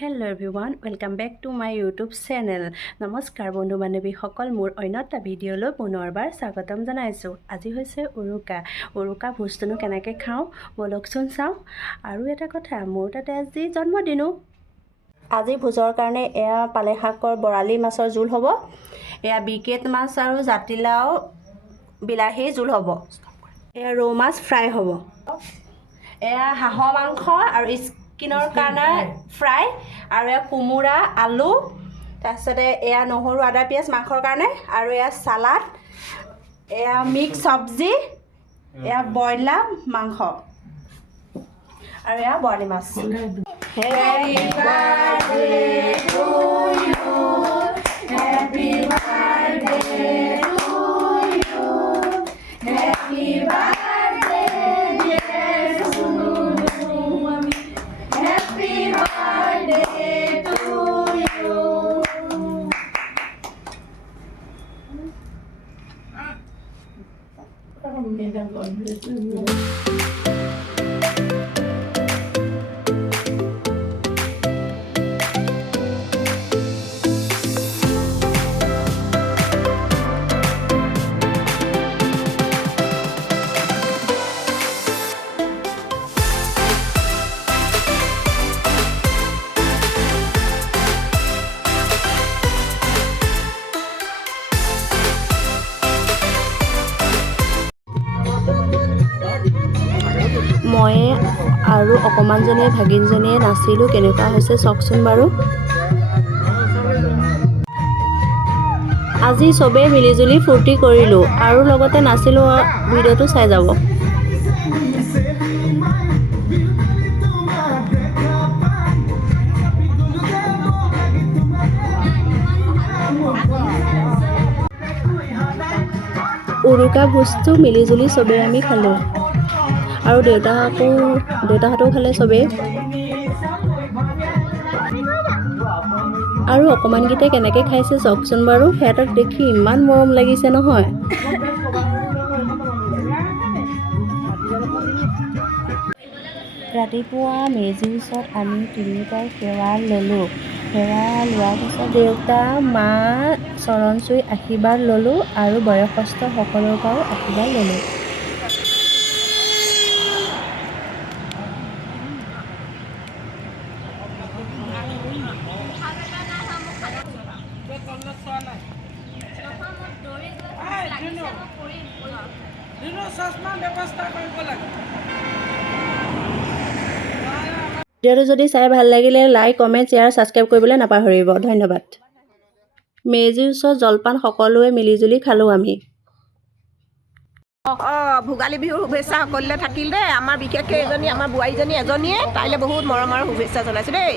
Hello' everyone, welcome back to my YouTube channel. নমস্কাৰ বন্ধু বান্ধৱীসকল, মোৰ অন্য এটা ভিডিঅ'লৈ পুনৰবাৰ স্বাগতম জনাইছোঁ। আজি হৈছে উৰুকা ভোজটোনো কেনেকৈ খাওঁ বলকচোন চাওঁ। আৰু এটা কথা, মোৰ তাতে আজি জন্মদিনো। আজি ভোজৰ কাৰণে এয়া পালেং শাকৰ বৰালি মাছৰ জোল হ'ব, এয়া বিকেট মাছ আৰু জাতিলাও বিলাহীৰ জোল হ'ব, এয়া ৰৌ মাছ ফ্ৰাই হ'ব, এয়া হাঁহৰ মাংস আৰু স্কিনৰ কাৰণে ফ্ৰাই, আৰু এয়া কোমোৰা আলু, তাৰপিছতে এয়া নহৰু আদা পিঁয়াজ মাংসৰ কাৰণে, আৰু এয়া চালাড, এয়া মিক্স চব্জি, এয়া ব্ৰইলাৰ মাংস, আৰু এয়া বৰালি মাছ। Happy birthday to you, happy birthday to you, happy birthday dear Sunu, happy birthday to you. মই আৰু অকণমানজনীয়ে ভাগিনজনীয়ে নাচিলোঁ, কেনেকুৱা হৈছে চাওকচোন বাৰু। আজি চবেই মিলিজুলি ফূৰ্তি কৰিলোঁ আৰু লগতে নাচিলোঁ, ভিডিঅ'টো চাই যাব। উৰুকা ভোজটো মিলিজুলি চবেই আমি খালোঁ, আৰু দেউতাহঁতেও খালে চবেই। আৰু অকণমানকেইটাই কেনেকৈ খাইছে চাওকচোন বাৰু, সিহঁতক দেখি ইমান মৰম লাগিছে নহয়। ৰাতিপুৱা মেজিৰ ওচৰত আমি তিনিটাই সেৱা ল'লোঁ। সেৱা লোৱাৰ পিছত দেউতা মা চৰণ চুই আশীৰ্বাদ ল'লোঁ, আৰু বয়সস্থ সকলৰ পৰাও আশীৰ্বাদ ল'লোঁ। ভিডিঅ'টো যদি চাই ভাল লাগিলে লাইক, কমেণ্ট, শ্বেয়াৰ, ছাবস্ক্ৰাইব কৰিবলৈ নাপাহৰিব। ধন্যবাদ। মেজিৰ ওচৰত জলপান সকলোৱে মিলিজুলি খালোঁ আমি। ভোগালী বিহুৰ শুভেচ্ছা সকলোলৈ থাকিল দেই। আমাৰ বিশেষকৈ এজনী আমাৰ বোৱাৰীজনী এজনীয়ে, তাইলৈ বহুত মৰম আৰু শুভেচ্ছা জনাইছোঁ দেই।